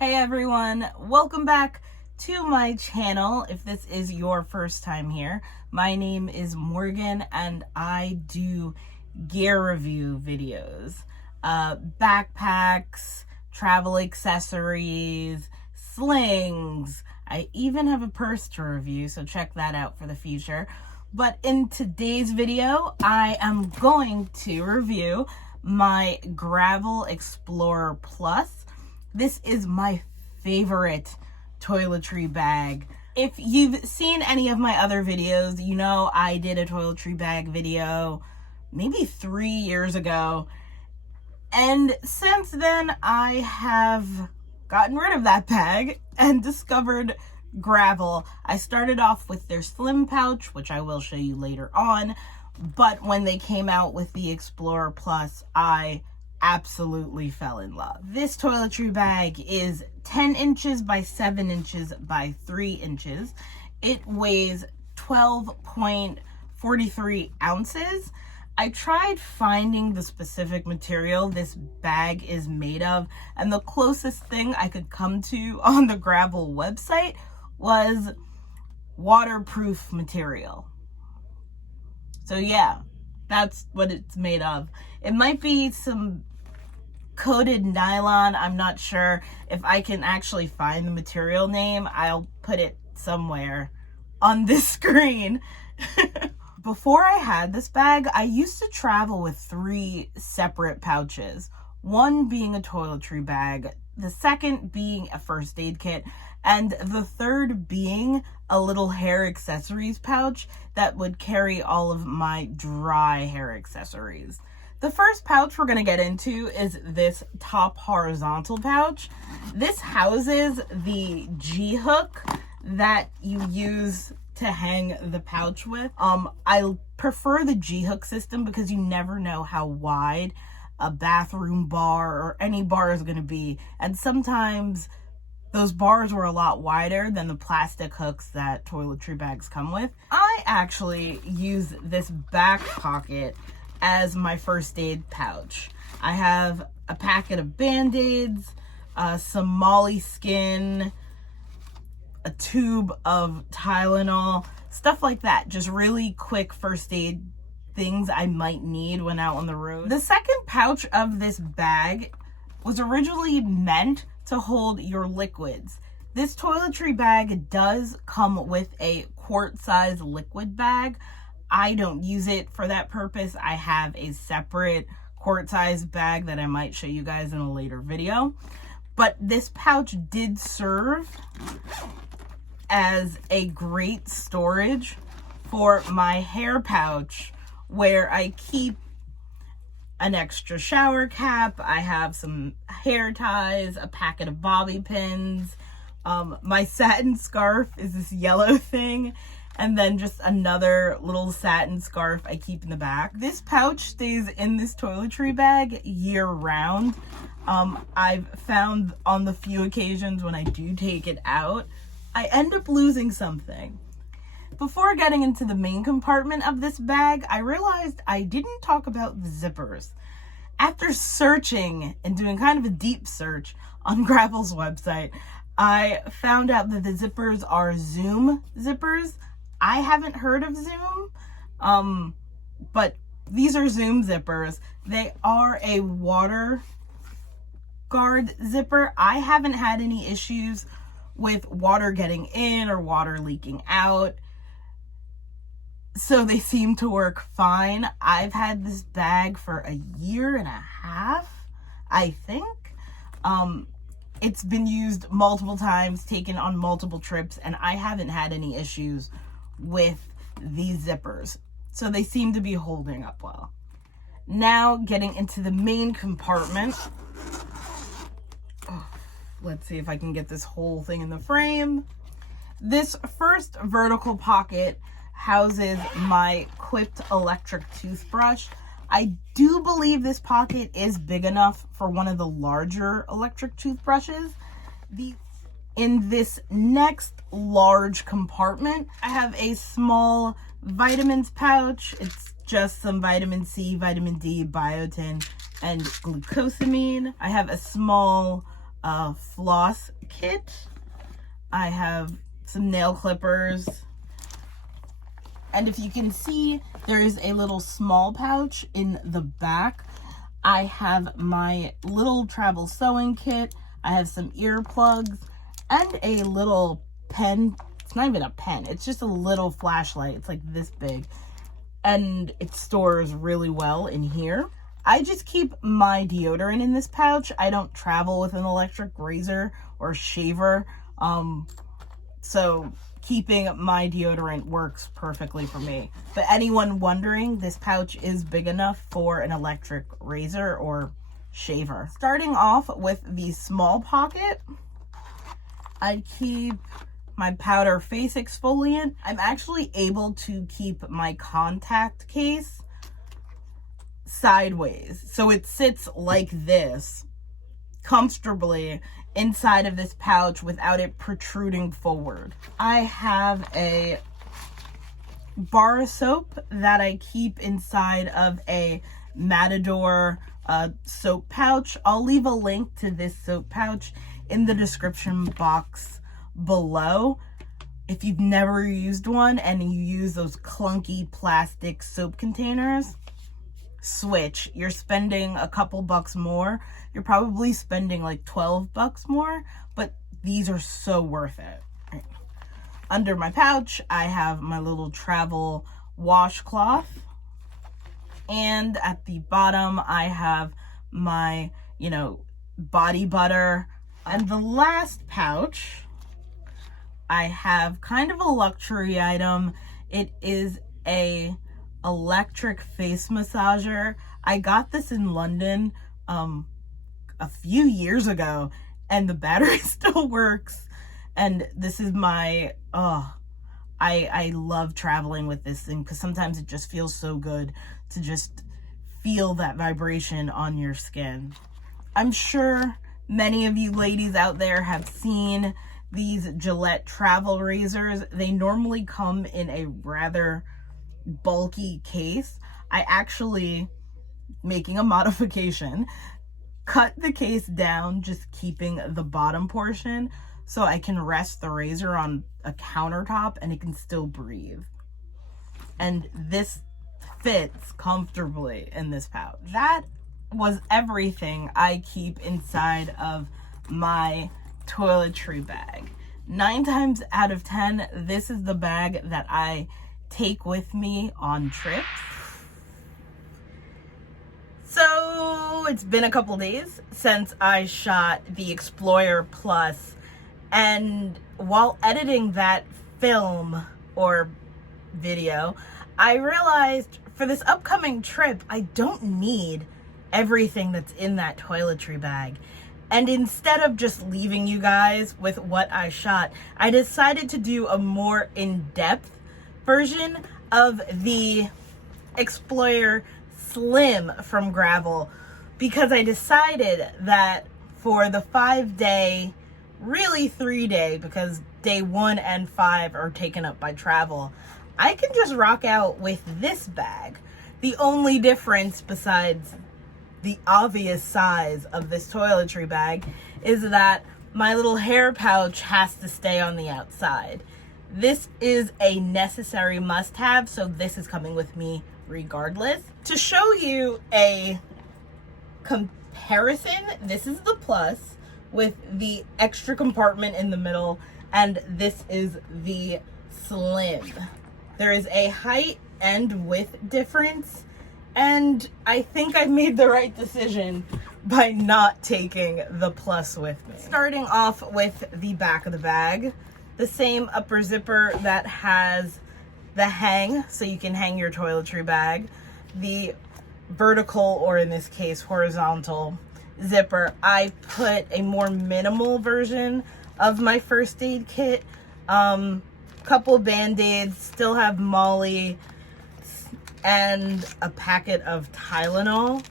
Hey everyone, welcome back to my channel. If this is your first time here, my name is Morgan and I do gear review videos. Backpacks, travel accessories, slings. I even have a purse to review, so check that out for the future. But in today's video, I am going to review my Gravel Explorer Plus. This is my favorite toiletry bag. If you've seen any of my other videos, you know I did a toiletry bag video maybe 3 years ago. And since then, I have gotten rid of that bag and discovered Gravel. I started off with their slim pouch, which I will show you later on. But when they came out with the Explorer Plus, I absolutely fell in love. This toiletry bag is 10 inches by 7 inches by 3 inches. It weighs 12.43 ounces. I tried finding the specific material this bag is made of, and the closest thing I could come to on the Gravel website was waterproof material. So yeah, that's what it's made of. It might be some coated nylon. I'm not sure. If I can actually find the material name, I'll put it somewhere on this screen. Before I had this bag, I used to travel with 3 separate pouches. One being a toiletry bag, the second being a first aid kit, and the third being a little hair accessories pouch that would carry all of my dry hair accessories. The first pouch we're going to get into is this top horizontal pouch. This houses the G-hook that you use to hang the pouch with. I prefer the G-hook system because you never know how wide a bathroom bar or any bar is going to be. And sometimes those bars were a lot wider than the plastic hooks that toiletry bags come with. I actually use this back pocket as my first aid pouch. I have a packet of Band-Aids, some Molly Skin, a tube of Tylenol, stuff like that. Just really quick first aid things I might need when out on the road. The second pouch of this bag was originally meant to hold your liquids. This toiletry bag does come with a quart-size liquid bag. I don't use it for that purpose. I have a separate quart-size bag that I might show you guys in a later video. But this pouch did serve as a great storage for my hair pouch, where I keep an extra shower cap. I have some hair ties, a packet of bobby pins. My satin scarf is this yellow thing. And then just another little satin scarf I keep in the back. This pouch stays in this toiletry bag year round. I've found on the few occasions when I do take it out, I end up losing something. Before getting into the main compartment of this bag, I realized I didn't talk about the zippers. After searching and doing kind of a deep search on Gravel's website, I found out that the zippers are Zoom zippers. I haven't heard of Zoom, but these are Zoom zippers. They are a water guard zipper. I haven't had any issues with water getting in or water leaking out, so they seem to work fine. I've had this bag for 1.5 years, I think. It's been used multiple times, taken on multiple trips, and I haven't had any issues with these zippers. So they seem to be holding up well. Now getting into the main compartment. Let's see if I can get this whole thing in the frame. This first vertical pocket houses my Quipped electric toothbrush. I do believe this pocket is big enough for one of the larger electric toothbrushes. In this next large compartment, I have a small vitamins pouch. It's just some vitamin C, vitamin D, biotin, and glucosamine. I have a small floss kit. I have some nail clippers. And if you can see, there is a little small pouch in the back. I have my little travel sewing kit. I have some earplugs and a little pen. It's not even a pen. It's just a little flashlight. It's like this big. And it stores really well in here. I just keep my deodorant in this pouch. I don't travel with an electric razor or shaver. So keeping my deodorant works perfectly for me. But anyone wondering, this pouch is big enough for an electric razor or shaver. Starting off with the small pocket, I keep my powder face exfoliant. I'm actually able to keep my contact case sideways, so it sits like this comfortably inside of this pouch without it protruding forward. I have a bar of soap that I keep inside of a Matador soap pouch. I'll leave a link to this soap pouch in the description box below. If you've never used one and you use those clunky plastic soap containers, switch. You're spending a couple bucks more. You're probably spending like 12 bucks more, but these are so worth it. Right. Under my pouch, I have my little travel washcloth. And at the bottom, I have my, body butter. And the last pouch, I have kind of a luxury item. It is a electric face massager. I got this in London a few years ago, and the battery still works. And this is my I love traveling with this thing because sometimes it just feels so good to just feel that vibration on your skin. I'm sure many of you ladies out there have seen these Gillette travel razors. They normally come in a rather bulky case. I actually, making a modification, cut the case down, just keeping the bottom portion so I can rest the razor on a countertop and it can still breathe. And this fits comfortably in this pouch. That was everything I keep inside of my toiletry bag. 9 times out of 10, this is the bag that I take with me on trips. So it's been a couple days since I shot the Explorer Plus, and while editing that film or video, I realized for this upcoming trip, I don't need everything that's in that toiletry bag. And instead of just leaving you guys with what I shot, I decided to do a more in-depth version of the Explorer Slim from Gravel, because I decided that for the 5-day, really 3-day, because day 1 and 5 are taken up by travel, I can just rock out with this bag. The only difference besides the obvious size of this toiletry bag is that my little hair pouch has to stay on the outside. This is a necessary must-have, so this is coming with me regardless. To show you a comparison, this is the Plus with the extra compartment in the middle, and this is the Slim. There is a height and width difference, and I think I made the right decision by not taking the Plus with me. Starting off with the back of the bag, the same upper zipper that has the hang, so you can hang your toiletry bag, the vertical, or in this case horizontal zipper. I put a more minimal version of my first aid kit, couple band-aids, still have Molly, and a packet of Tylenol.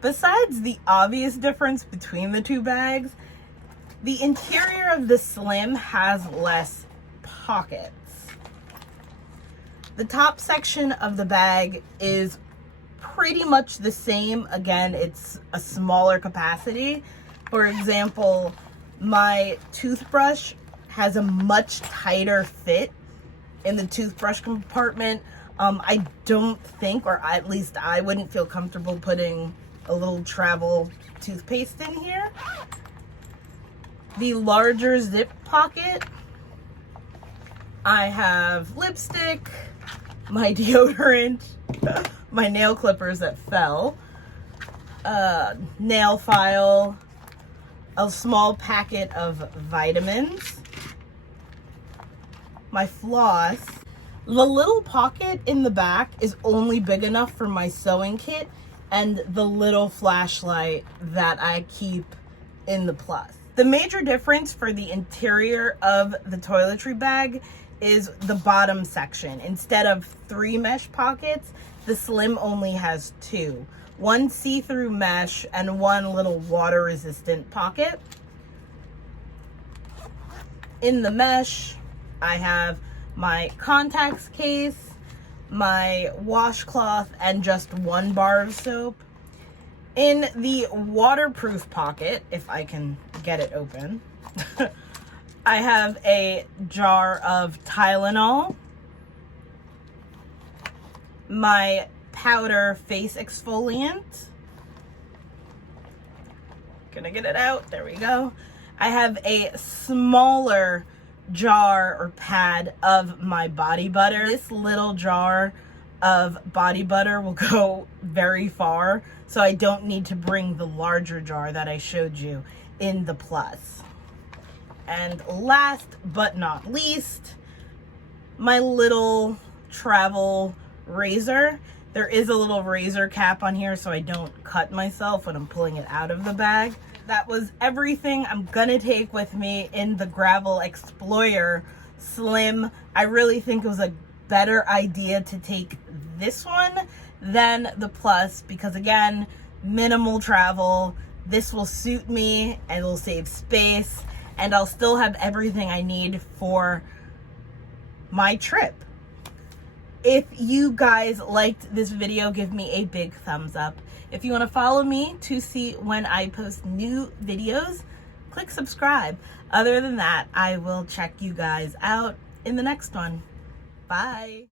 Besides the obvious difference between the two bags, the interior of the Slim has less pockets. The top section of the bag is pretty much the same. Again, it's a smaller capacity. For example, My toothbrush has a much tighter fit in the toothbrush compartment. I don't think, or at least I wouldn't feel comfortable putting a little travel toothpaste in here. The larger zip pocket, I have lipstick, my deodorant, my nail clippers that fell, nail file, a small packet of vitamins, my floss. The little pocket in the back is only big enough for my sewing kit and the little flashlight that I keep in the plus. The major difference for the interior of the toiletry bag is the bottom section. Instead of 3 mesh pockets, the Slim only has 2. One see-through mesh and one little water-resistant pocket. In the mesh, I have my contacts case, my washcloth, and just 1 bar of soap. In the waterproof pocket, if I can get it open, I have a jar of Tylenol, my powder face exfoliant. Gonna get it out, there we go. I have a smaller jar or pad of my body butter. This little jar of body butter will go very far, so I don't need to bring the larger jar that I showed you in the plus. And last but not least, my little travel razor. There is a little razor cap on here so I don't cut myself when I'm pulling it out of the bag. That was everything I'm gonna take with me in the Gravel Explorer Slim. I really think it was a better idea to take this one than the Plus because, again, minimal travel. This will suit me and it'll save space, and I'll still have everything I need for my trip. If you guys liked this video, give me a big thumbs up. If you want to follow me to see when I post new videos, click subscribe. Other than that, I will check you guys out in the next one. Bye.